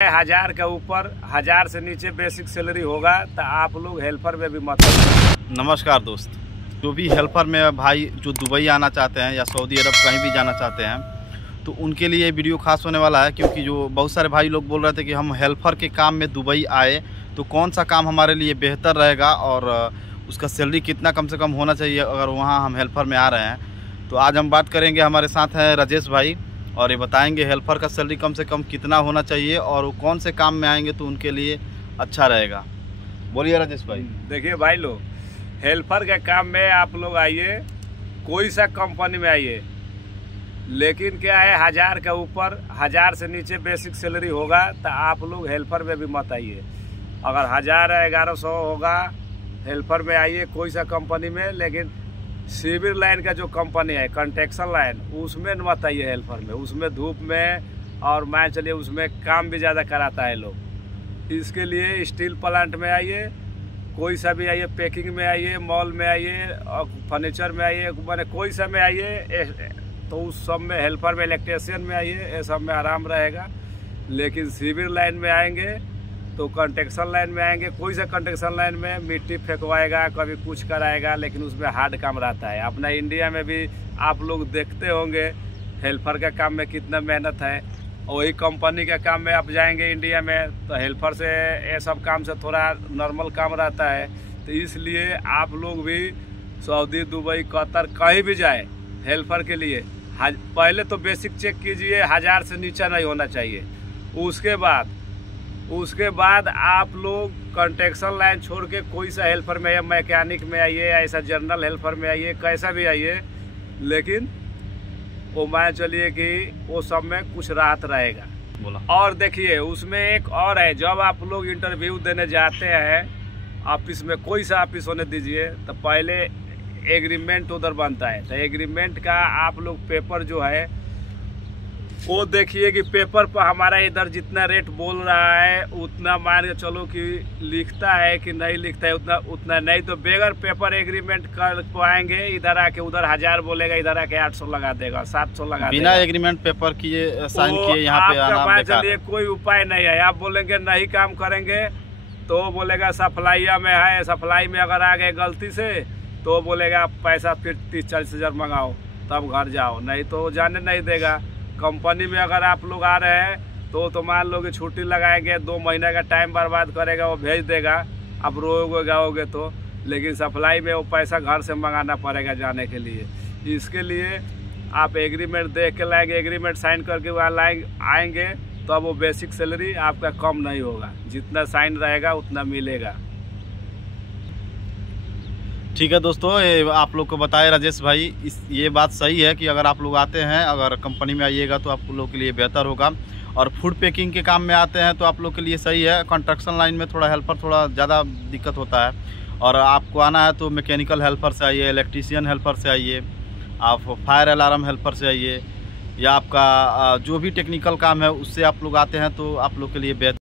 1000 के ऊपर 1000 से नीचे बेसिक सैलरी होगा तो आप लोग हेल्पर में भी मत करिए। नमस्कार दोस्त, जो भी हेल्पर में भाई जो दुबई आना चाहते हैं या सऊदी अरब कहीं भी जाना चाहते हैं तो उनके लिए वीडियो खास होने वाला है, क्योंकि जो बहुत सारे भाई लोग बोल रहे थे कि हम हेल्पर के काम में दुबई आए तो कौन सा काम हमारे लिए बेहतर रहेगा और उसका सैलरी कितना कम से कम होना चाहिए अगर वहाँ हम हेल्पर में आ रहे हैं। तो आज हम बात करेंगे, हमारे साथ हैं राजेश भाई और ये बताएंगे हेल्पर का सैलरी कम से कम कितना होना चाहिए और वो कौन से काम में आएंगे तो उनके लिए अच्छा रहेगा। बोलिए राजेश भाई। देखिए भाई लोग, हेल्पर के काम में आप लोग आइए, कोई सा कंपनी में आइए, लेकिन क्या है 1000 के ऊपर 1000 से नीचे बेसिक सैलरी होगा तो आप लोग हेल्पर में भी मत आइए। अगर 1000 1100 होगा हेल्पर में आइए कोई सा कंपनी में, लेकिन सिविल लाइन का जो कंपनी है कंस्ट्रक्शन लाइन उसमें मत आइए हेल्पर में। उसमें धूप में और मान चलिए उसमें काम भी ज़्यादा कराता है लोग। इसके लिए स्टील प्लांट में आइए, कोई सा भी आइए, पैकिंग में आइए, मॉल में आइए और फर्नीचर में आइए, मैंने कोई सा में आइए तो उस सब में हेल्पर में, इलेक्ट्रिशियन में आइए, ये सब में आराम रहेगा। लेकिन सिविल लाइन में आएंगे तो कंस्ट्रक्शन लाइन में आएंगे, कोई सा कंस्ट्रक्शन लाइन में मिट्टी फेंकवाएगा, कभी कुछ कराएगा, लेकिन उसमें हार्ड काम रहता है। अपना इंडिया में भी आप लोग देखते होंगे हेल्पर का काम में कितना मेहनत है, और वही कंपनी का काम में आप जाएंगे इंडिया में तो हेल्पर से ये सब काम से थोड़ा नॉर्मल काम रहता है। तो इसलिए आप लोग भी सऊदी, दुबई, कतर कहीं भी जाए हेल्पर के लिए पहले तो बेसिक चेक कीजिए, 1000 से नीचा नहीं होना चाहिए। उसके बाद आप लोग कंस्ट्रक्शन लाइन छोड़ के कोई सा हेल्पर में, या मैकेनिक में आइए, ऐसा जनरल हेल्पर में आइए, कैसा भी आइए, लेकिन वो मान चलिए कि वो सब में कुछ राहत रहेगा। बोला। और देखिए उसमें एक और है, जब आप लोग इंटरव्यू देने जाते हैं ऑफिस में, कोई सा ऑफिस होने दीजिए, तो पहले एग्रीमेंट उधर बनता है। तो एग्रीमेंट का आप लोग पेपर जो है वो देखिए कि पेपर पर हमारा इधर जितना रेट बोल रहा है उतना मान के चलो कि लिखता है कि नहीं लिखता है, उतना नहीं तो बगैर पेपर एग्रीमेंट कर पाएंगे, इधर आके उधर 1000 बोलेगा, इधर आके 800 लगा देगा, 700 लगा देगा। बिना एग्रीमेंट पेपर किए साइन किए यहाँ पे आना बेकार है। कोई उपाय नहीं है। आप बोलेंगे नहीं काम करेंगे तो बोलेगा सप्लाइया में है, सप्लाई में अगर आ गए गलती से तो बोलेगा पैसा फिर 30-40 हज़ार मंगाओ तब घर जाओ, नहीं तो जाने नहीं देगा। कंपनी में अगर आप लोग आ रहे हैं तो मान लो कि छुट्टी लगाएंगे, 2 महीने का टाइम बर्बाद करेगा, वो भेज देगा, आप रोओगे गाओगे तो, लेकिन सप्लाई में वो पैसा घर से मंगाना पड़ेगा जाने के लिए। इसके लिए आप एग्रीमेंट देख के लाएंगे, एग्रीमेंट साइन करके वहाँ आएंगे तो अब वो बेसिक सैलरी आपका कम नहीं होगा, जितना साइन रहेगा उतना मिलेगा। ठीक है दोस्तों, ये आप लोग को बताए राजेश भाई, ये बात सही है कि अगर आप लोग आते हैं, अगर कंपनी में आइएगा तो आप लोग के लिए बेहतर होगा। और फूड पैकिंग के काम में आते हैं तो आप लोग के लिए सही है। कंस्ट्रक्शन लाइन में थोड़ा हेल्पर थोड़ा ज़्यादा दिक्कत होता है, और आपको आना है तो मैकेनिकल हेल्पर से आइए, इलेक्ट्रीशियन हेल्पर से आइए, आप फायर अलार्म हेल्पर से आइए, या आपका जो भी टेक्निकल काम है उससे आप लोग आते हैं तो आप लोग के लिए बेहतर